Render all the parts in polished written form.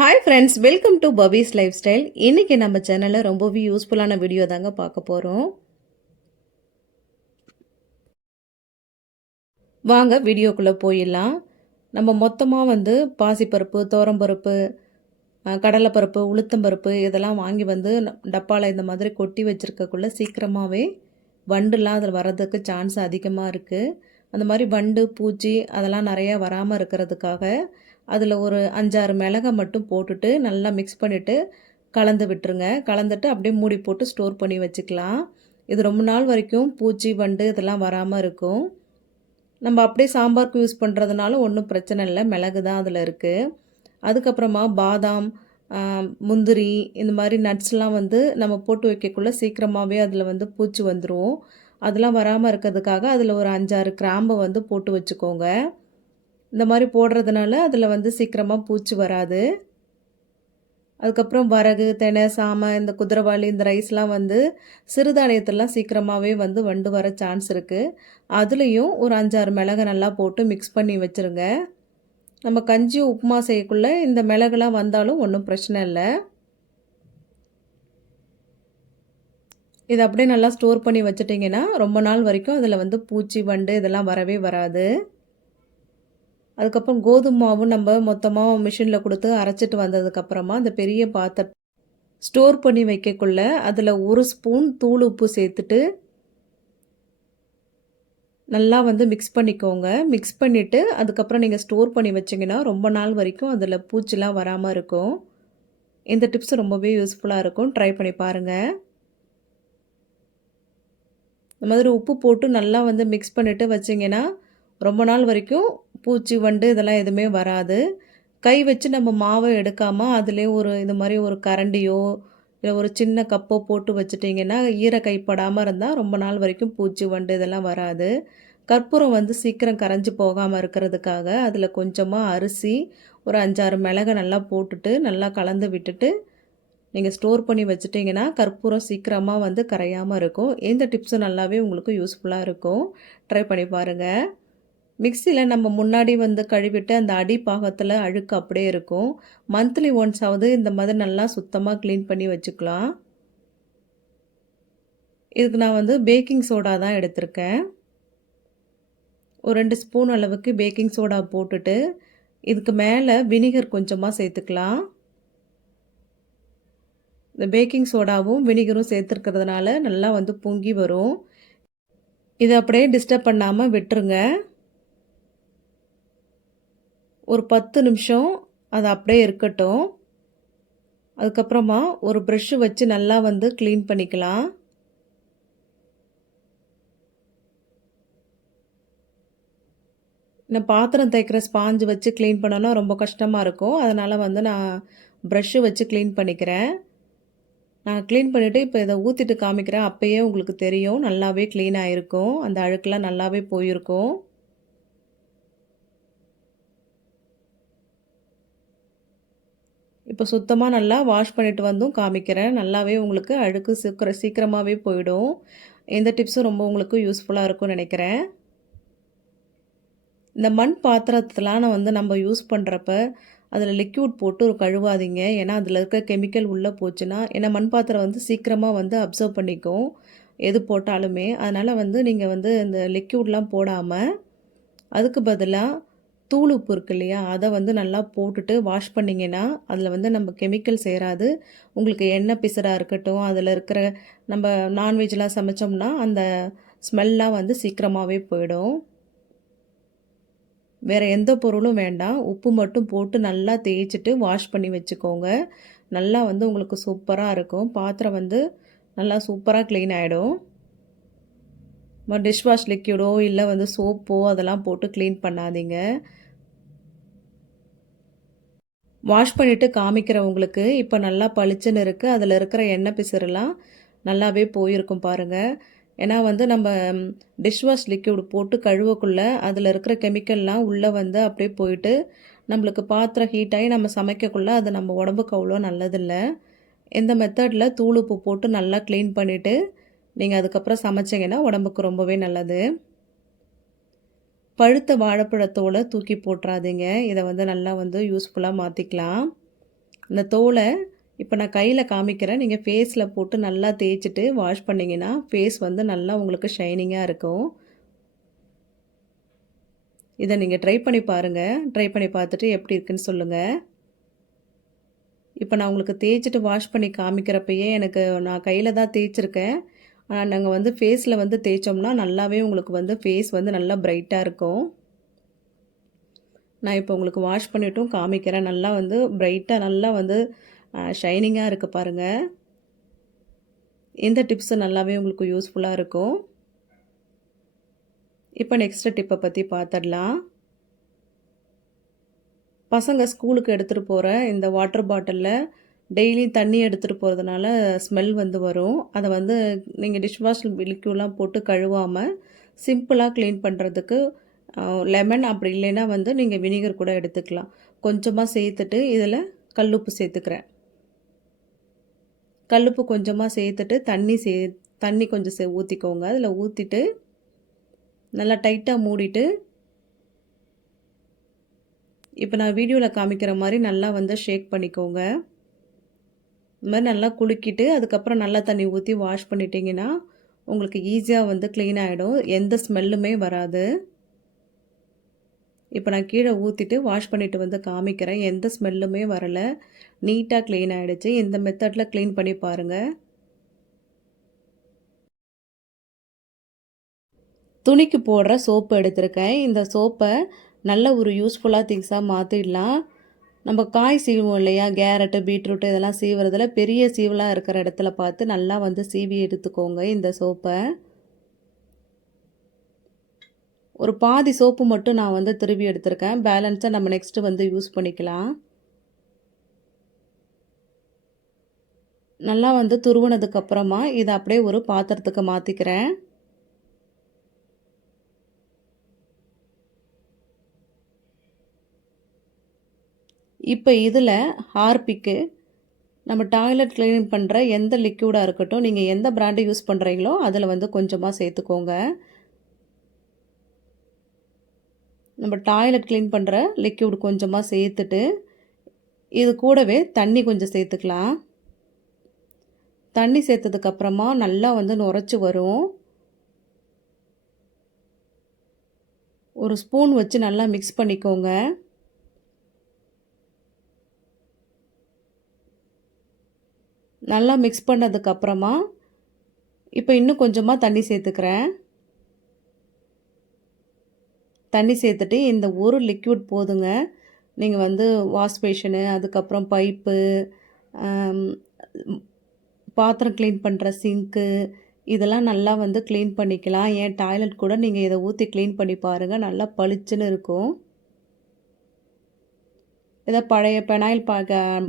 Hi friends, welcome to பபீஸ் lifestyle. இன்றைக்கி நம்ம சேனலில் ரொம்பவே யூஸ்ஃபுல்லான வீடியோ தாங்க பார்க்க போகிறோம். வாங்க வீடியோக்குள்ளே போயிடலாம். நம்ம மொத்தமாக பாசிப்பருப்பு, துவரம்பருப்பு, கடலைப்பருப்பு, உளுத்தம்பருப்பு இதெல்லாம் வாங்கி டப்பாவில் இந்த மாதிரி கொட்டி வச்சுருக்கக்குள்ள சீக்கிரமாகவே வண்டுலாம் அதில் வர்றதுக்கு சான்ஸ் அதிகமாக இருக்குது. அந்த மாதிரி வண்டு, பூச்சி அதெல்லாம் நிறையா வராமல் இருக்கிறதுக்காக அதில் ஒரு 5-6 மிளகை மட்டும் போட்டுட்டு நல்லா மிக்ஸ் பண்ணிவிட்டு கலந்து விட்டுருங்க. கலந்துட்டு அப்படியே மூடி போட்டு ஸ்டோர் பண்ணி வச்சுக்கலாம். இது ரொம்ப நாள் வரைக்கும் பூச்சி, வண்டு இதெல்லாம் வராமல் இருக்கும். நம்ம அப்படியே சாம்பாருக்கு யூஸ் பண்ணுறதுனால ஒன்றும் பிரச்சனை இல்லை. மிளகு தான் அதில் இருக்குது. அதுக்கப்புறமா பாதாம், முந்திரி இந்த மாதிரி நட்ஸ்லாம் நம்ம போட்டு வைக்கக்குள்ள சீக்கிரமாகவே அதில் பூச்சி வந்துடும். அதெல்லாம் வராமல் இருக்கிறதுக்காக அதில் ஒரு 5-6 கிராம்பை போட்டு வச்சுக்கோங்க. இந்த மாதிரி போடுறதுனால அதில் சீக்கிரமாக பூச்சி வராது. அதுக்கப்புறம் வரகு, தெனை, சாமை, இந்த குதிரைவாளி, இந்த ரைஸ்லாம் சிறுதானியத்தெல்லாம் சீக்கிரமாகவே வண்டு வர சான்ஸ் இருக்குது. அதுலேயும் ஒரு 5-6 மிளகை நல்லா போட்டு மிக்ஸ் பண்ணி வச்சுருங்க. நம்ம கஞ்சி, உப்புமா செய்யக்குள்ளே இந்த மிளகுலாம் வந்தாலும் ஒன்றும் பிரச்சனை இல்லை. இதை அப்படியே நல்லா ஸ்டோர் பண்ணி வச்சுட்டிங்கன்னா ரொம்ப நாள் வரைக்கும் அதில் பூச்சி, வண்டு இதெல்லாம் வரவே வராது. அதுக்கப்புறம் கோதுமை மாவும் நம்ம மொத்தமாக மிஷினில் கொடுத்து அரைச்சிட்டு வந்ததுக்கப்புறமா அந்த பெரிய பாத்திரம் ஸ்டோர் பண்ணி வைக்கக்குள்ள அதில் 1 ஸ்பூன் தூள் உப்பு சேர்த்துட்டு நல்லா மிக்ஸ் பண்ணிக்கோங்க. மிக்ஸ் பண்ணிவிட்டு அதுக்கப்புறம் நீங்கள் ஸ்டோர் பண்ணி வச்சிங்கன்னா ரொம்ப நாள் வரைக்கும் அதில் பூச்சிலாம் வராமல் இருக்கும். இந்த டிப்ஸ் ரொம்பவே யூஸ்ஃபுல்லாக இருக்கும். ட்ரை பண்ணி பாருங்கள். இந்த மாதிரி உப்பு போட்டு நல்லா மிக்ஸ் பண்ணிவிட்டு வச்சிங்கன்னா ரொம்ப நாள் வரைக்கும் பூச்சி, வண்டு இதெல்லாம் எதுவுமே வராது. கை வச்சு நம்ம மாவை எடுக்காமல் அதிலே இது மாதிரி ஒரு கரண்டியோ இல்லை ஒரு சின்ன கப்போ போட்டு வச்சுட்டிங்கன்னா ஈர கைப்படாமல் இருந்தால் ரொம்ப நாள் வரைக்கும் பூச்சி, வண்டு இதெல்லாம் வராது. கற்பூரம் சீக்கிரம் கரைஞ்சி போகாமல் இருக்கிறதுக்காக அதில் கொஞ்சமாக அரிசி, ஒரு 5-6 மிளகை நல்லா போட்டுட்டு நல்லா கலந்து விட்டுட்டு நீங்கள் ஸ்டோர் பண்ணி வச்சுட்டிங்கன்னா கற்பூரம் சீக்கிரமாக கரையாமல் இருக்கும். இந்த டிப்ஸும் நல்லாவே உங்களுக்கு யூஸ்ஃபுல்லாக இருக்கும். ட்ரை பண்ணி பாருங்கள். மிக்சியில் நம்ம முன்னாடி கழுவிட்டு அந்த அடி பாகத்தில் அழுக்கு அப்படியே இருக்கும். மந்த்லி ஒன்ஸ் ஆகுது இந்த மாதிரி நல்லா சுத்தமாக க்ளீன் பண்ணி வச்சுக்கலாம். இதுக்கு நான் பேக்கிங் சோடா தான் எடுத்திருக்கேன். ஒரு 2 ஸ்பூன் அளவுக்கு பேக்கிங் சோடா போட்டுட்டு இதுக்கு மேலே வினிகர் கொஞ்சமாக சேர்த்துக்கலாம். இந்த பேக்கிங் சோடாவும் வினிகரும் சேர்த்துருக்கிறதுனால நல்லா பொங்கி வரும். இதை அப்படியே டிஸ்டர்ப் பண்ணாமல் விட்டுருங்க. ஒரு 10 நிமிஷம் அது அப்படியே இருக்கட்டும். அதுக்கப்புறமா ஒரு ப்ரஷ்ஷு வச்சு நல்லா க்ளீன் பண்ணிக்கலாம். நான் பாத்திரம் தேய்க்கிற ஸ்பாஞ்சு வச்சு க்ளீன் பண்ணோன்னா ரொம்ப கஷ்டமாக இருக்கும். அதனால் நான் ப்ரஷ்ஷு வச்சு க்ளீன் பண்ணிக்கிறேன். நான் க்ளீன் பண்ணிவிட்டு இப்போ இதை ஊற்றிட்டு காமிக்கிறேன். அப்போயே உங்களுக்கு தெரியும் நல்லாவே க்ளீன் ஆகிருக்கும். அந்த அழுக்கெலாம் நல்லாவே போயிருக்கும். இப்போ சுத்தமாக நல்லா வாஷ் பண்ணிவிட்டு காமிக்கிறேன். நல்லாவே உங்களுக்கு அழுக்கு சீக்கிரமாகவே போயிடும். இந்த டிப்ஸும் ரொம்ப உங்களுக்கு யூஸ்ஃபுல்லாக இருக்கும்னு நினைக்கிறேன். இந்த மண் பாத்திரத்தெலாம் நம்ம யூஸ் பண்ணுறப்ப அதில் லிக்யூட் போட்டு கழுவாதீங்க. ஏன்னா அதில் இருக்க கெமிக்கல் உள்ளே போச்சுன்னா, ஏன்னா மண் பாத்திரம் சீக்கிரமாக அப்சர்வ் பண்ணிக்கும் எது போட்டாலுமே. அதனால் நீங்கள் இந்த லிக்யூட்லாம் போடாமல் அதுக்கு பதிலாக தூள் உப்பு இருக்கு இல்லையா, அதை நல்லா போட்டுட்டு வாஷ் பண்ணிங்கன்னா அதில் நம்ம கெமிக்கல் சேராது. உங்களுக்கு எண்ணெய் பிசராக இருக்கட்டும், அதில் இருக்கிற நம்ம நான்வெஜ்லாம் சமைச்சோம்னா அந்த ஸ்மெல்லாம் சீக்கிரமாகவே போயிடும். வேறு எந்த பொருளும் வேண்டாம். உப்பு மட்டும் போட்டு நல்லா தேய்ச்சிட்டு வாஷ் பண்ணி வச்சுக்கோங்க. நல்லா உங்களுக்கு சூப்பராக இருக்கும். பாத்திரம் நல்லா சூப்பராக க்ளீன் ஆகிடும். டிஷ்வாஷ் லிக்யூடோ இல்லை சோப்போ அதெல்லாம் போட்டு க்ளீன் பண்ணாதீங்க. வாஷ் பண்ணிவிட்டு காமிக்கிறவங்களுக்கு இப்போ நல்லா பளிச்சுன்னு இருக்குது. அதில் இருக்கிற எண்ணெய் பிசுறெல்லாம் நல்லாவே போயிருக்கும் பாருங்கள். ஏன்னா நம்ம டிஷ்வாஷ் லிக்யூட் போட்டு கழுவக்குள்ளே அதில் இருக்கிற கெமிக்கல்லாம் உள்ளே அப்படியே போயிட்டு நம்மளுக்கு பாத்திரம் ஹீட் ஆகி நம்ம சமைக்கக்குள்ளே அது நம்ம உடம்புக்கு அவ்வளோ நல்லதில்லை. இந்த மெத்தடில் தூள் உப்பு போட்டு நல்லா க்ளீன் பண்ணிவிட்டு நீங்கள் அதுக்கப்புறம் சமைச்சிங்கன்னா உடம்புக்கு ரொம்பவே நல்லது. பழுத்த வாழைப்பழத்தோடு தூக்கி போட்டுறாதீங்க. இதை நல்லா யூஸ்ஃபுல்லாக மாற்றிக்கலாம். இந்த தோலை இப்போ நான் கையில் காமிக்கிறேன். நீங்கள் ஃபேஸில் போட்டு நல்லா தேய்ச்சிட்டு வாஷ் பண்ணிங்கன்னா ஃபேஸ் வந்து நல்லா உங்களுக்கு ஷைனிங்காக இருக்கும். இதை நீங்கள் ட்ரை பண்ணி பாருங்கள். ட்ரை பண்ணி பார்த்துட்டு எப்படி இருக்குன்னு சொல்லுங்கள். இப்போ நான் உங்களுக்கு தேய்ச்சிட்டு வாஷ் பண்ணி காமிக்கிறப்பயே எனக்கு நான் கையில் தான் தேய்ச்சிருக்கேன். நாங்கள் வந்து ஃபேஸில் வந்து தேய்ச்சோம்னா நல்லாவே உங்களுக்கு வந்து ஃபேஸ் வந்து நல்லா பிரைட்டாக இருக்கும். நான் இப்போ உங்களுக்கு வாஷ் பண்ணிட்டும் காமிக்கிறேன். நல்லா வந்து பிரைட்டாக நல்லா வந்து ஷைனிங்காக இருக்குது பாருங்கள். இந்த டிப்ஸு நல்லாவே உங்களுக்கு யூஸ்ஃபுல்லாக இருக்கும். இப்போ நெக்ஸ்ட்டு டிப்பை பற்றி பார்த்துடலாம். பசங்க ஸ்கூலுக்கு எடுத்துகிட்டு போகிற இந்த வாட்டர் பாட்டிலில் டெய்லி தண்ணி எடுத்துகிட்டு போகிறதுனால ஸ்மெல் வந்து வரும். அதை வந்து நீங்கள் டிஷ்வாஷ் லிக்யூட்லாம் போட்டு கழுவாமல் சிம்பிளாக க்ளீன் பண்ணுறதுக்கு லெமன் அப்படி இல்லைன்னா வந்து நீங்கள் வினிகர் கூட எடுத்துக்கலாம். கொஞ்சமாக சேர்த்துட்டு இதில் கல்லுப்பு சேர்த்துக்கிறேன். கல்லுப்பு கொஞ்சமாக சேர்த்துட்டு தண்ணி கொஞ்சம் ஊற்றிக்கோங்க. அதில் ஊற்றிட்டு நல்லா டைட்டாக மூடிட்டு இப்போ நான் வீடியோவில் காமிக்கிற மாதிரி நல்லா வந்து ஷேக் பண்ணிக்கோங்க. இந்த மாதிரி நல்லா குலுக்கிட்டு அதுக்கப்புறம் நல்லா தண்ணி ஊற்றி வாஷ் பண்ணிட்டீங்கன்னா உங்களுக்கு ஈஸியாக வந்து க்ளீன் ஆகிடும். எந்த ஸ்மெல்லுமே வராது. இப்போ நான் கீழே ஊற்றிட்டு வாஷ் பண்ணிவிட்டு வந்து காமிக்கிறேன். எந்த ஸ்மெல்லுமே வரலை, நீட்டாக க்ளீன் ஆகிடுச்சு. இந்த மெத்தடில் க்ளீன் பண்ணி பாருங்கள். துணிக்கு போடுற சோப்பு எடுத்திருக்கேன். இந்த சோப்பை நல்ல ஒரு யூஸ்ஃபுல்லாக திங்ஸாக மாற்றிடலாம். நம்ம காய் சீவுவோம் இல்லையா, கேரட்டு பீட்ரூட்டு இதெல்லாம் சீவுறதுல பெரிய சீவலாக இருக்கிற இடத்துல பார்த்து நல்லா வந்து சீவி எடுத்துக்கோங்க இந்த சோப்பை. ஒரு பாதி சோப்பு மட்டும் நான் வந்து திருவி எடுத்திருக்கேன். பேலன்ஸை நம்ம நெக்ஸ்ட்டு வந்து யூஸ் பண்ணிக்கலாம். நல்லா வந்து துருவினதுக்கப்புறமா இதை அப்படியே ஒரு பாத்திரத்துக்கு மாற்றிக்கிறேன். இப்போ இதில் ஹார்பிக்கு நம்ம டாய்லெட் க்ளீன் பண்ணுற எந்த லிக்யூடாக இருக்கட்டும், நீங்கள் எந்த பிராண்டை யூஸ் பண்ணுறீங்களோ அதில் வந்து கொஞ்சமாக சேர்த்துக்கோங்க. நம்ம டாய்லெட் க்ளீன் பண்ணுற லிக்யூட் கொஞ்சமாக சேர்த்துட்டு இது கூடவே தண்ணி கொஞ்சம் சேர்த்துக்கலாம். தண்ணி சேர்த்ததுக்கப்புறமா நல்லா வந்து நுரைச்சி வரும். ஒரு ஸ்பூன் வச்சு நல்லா மிக்ஸ் பண்ணிக்கோங்க. நல்லா மிக்ஸ் பண்ணதுக்கப்புறமா இப்போ இன்னும் கொஞ்சமாக தண்ணி சேர்த்துக்கிறேன். தண்ணி சேர்த்துட்டு இந்த ஒரு லிக்யூட் போதுங்க. நீங்கள் வந்து வாஷ் பேஷனு, அதுக்கப்புறம் பைப்பு, பாத்திரம் க்ளீன் பண்ணுற சிங்க்கு இதெல்லாம் நல்லா வந்து க்ளீன் பண்ணிக்கலாம். ஏன் டாய்லெட் கூட நீங்கள் இதை ஊற்றி க்ளீன் பண்ணி பாருங்கள், நல்லா பளிச்சுன்னு இருக்கும். இதை பழைய பெனாயில்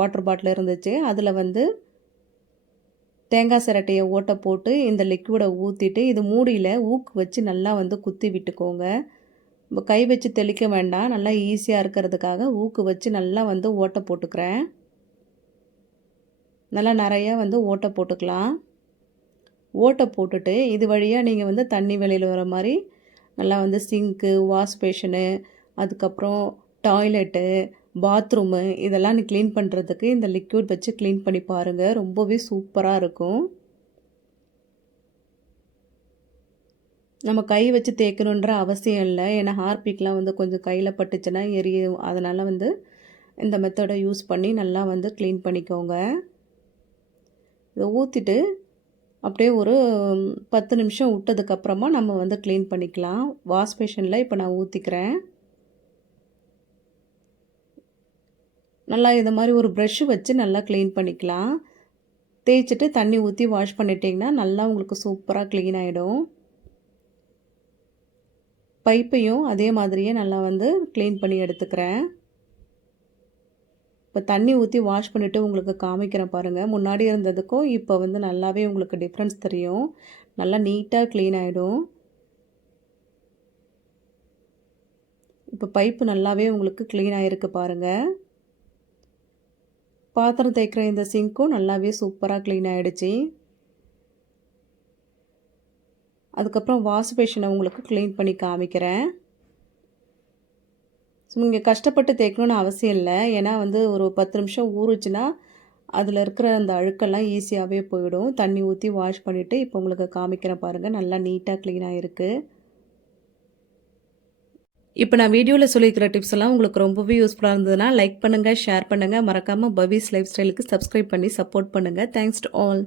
வாட்டர் பாட்டில் இருந்துச்சு, அதில் வந்து தேங்காய் சிரட்டையை ஓட்டை போட்டு இந்த லிக்விடை ஊற்றிட்டு இது மூடியில் ஊக்கு வச்சு நல்லா வந்து குத்தி விட்டுக்கோங்க. நம்ம கை வச்சு தெளிக்க வேண்டாம், நல்லா ஈஸியாக இருக்கிறதுக்காக ஊக்கு வச்சு நல்லா வந்து ஓட்டை போட்டுக்கிறேன். நல்லா நிறையா வந்து ஓட்டை போட்டுக்கலாம். ஓட்டை போட்டுட்டு இது வழியாக நீங்கள் வந்து தண்ணி வெளியில் வர மாதிரி நல்லா வந்து சிங்க்கு, வாஷ் பேஷனு, அதுக்கப்புறம் டாய்லெட்டு, பாத்ரூமு இதெல்லாம் நீ க்ளீன் பண்ணுறதுக்கு இந்த லிக்விட் வச்சு க்ளீன் பண்ணி பாருங்கள். ரொம்பவே சூப்பராக இருக்கும். நம்ம கை வச்சு தேய்க்கணுன்ற அவசியம் இல்லை. ஏன்னா ஹார்பிக்லாம் வந்து கொஞ்சம் கையில் பட்டுச்சுன்னா எரியும். அதனால் வந்து இந்த மெத்தடை யூஸ் பண்ணி நல்லா வந்து க்ளீன் பண்ணிக்கோங்க. இதை ஊற்றிட்டு அப்படியே ஒரு 10 நிமிஷம் விட்டதுக்கப்புறமா நம்ம வந்து க்ளீன் பண்ணிக்கலாம். வாஷ் பேஷனில் இப்போ நான் ஊற்றிக்கிறேன். நல்லா இது மாதிரி ஒரு ப்ரஷ்ஷு வச்சு நல்லா க்ளீன் பண்ணிக்கலாம். தேய்ச்சிட்டு தண்ணி ஊற்றி வாஷ் பண்ணிட்டிங்கன்னா நல்லா உங்களுக்கு சூப்பராக க்ளீன் ஆகிடும். பைப்பையும் அதே மாதிரியே நல்லா வந்து க்ளீன் பண்ணி எடுத்துக்கிறேன். இப்போ தண்ணி ஊற்றி வாஷ் பண்ணிவிட்டு உங்களுக்கு காமிக்கிறேன் பாருங்கள். முன்னாடி இருந்ததுக்கும் இப்போ வந்து நல்லாவே உங்களுக்கு டிஃப்ரென்ஸ் தெரியும். நல்லா நீட்டாக க்ளீன் ஆகிடும். இப்போ பைப்பு நல்லாவே உங்களுக்கு க்ளீன் ஆகிருக்கு பாருங்கள். பாத்திரம் தேய்க்கிற இந்த சிங்க்கும் நல்லாவே சூப்பராக க்ளீன் ஆகிடுச்சி. அதுக்கப்புறம் வாஷ் பேஷனை உங்களுக்கு க்ளீன் பண்ணி காமிக்கிறேன். ஸோ நீங்கள் கஷ்டப்பட்டு தேய்க்கணும்னு அவசியம் இல்லை. ஏன்னா வந்து ஒரு 10 நிமிஷம் ஊறுச்சுன்னா அதில் இருக்கிற அந்த அழுக்கெல்லாம் ஈஸியாகவே போயிடும். தண்ணி ஊற்றி வாஷ் பண்ணிவிட்டு இப்போ உங்களுக்கு காமிக்கிறேன் பாருங்கள். நல்லா நீட்டாக க்ளீனாக இருக்குது. இப்போ நான் வீடியோவில் சொல்லியிருக்கிற டிப்ஸ் எல்லாம் உங்களுக்கு ரொம்பவே யூஸ்ஃபுல்லாக இருந்ததுன்னா லைக் பண்ணுங்கள், ஷேர் பண்ணுங்கள். மறக்காமல் பவிஸ் லைஃப் ஸ்டைலுக்கு சப்ஸ்கிரைப் பண்ணி சப்போர்ட் பண்ணுங்கள். Thanks to all.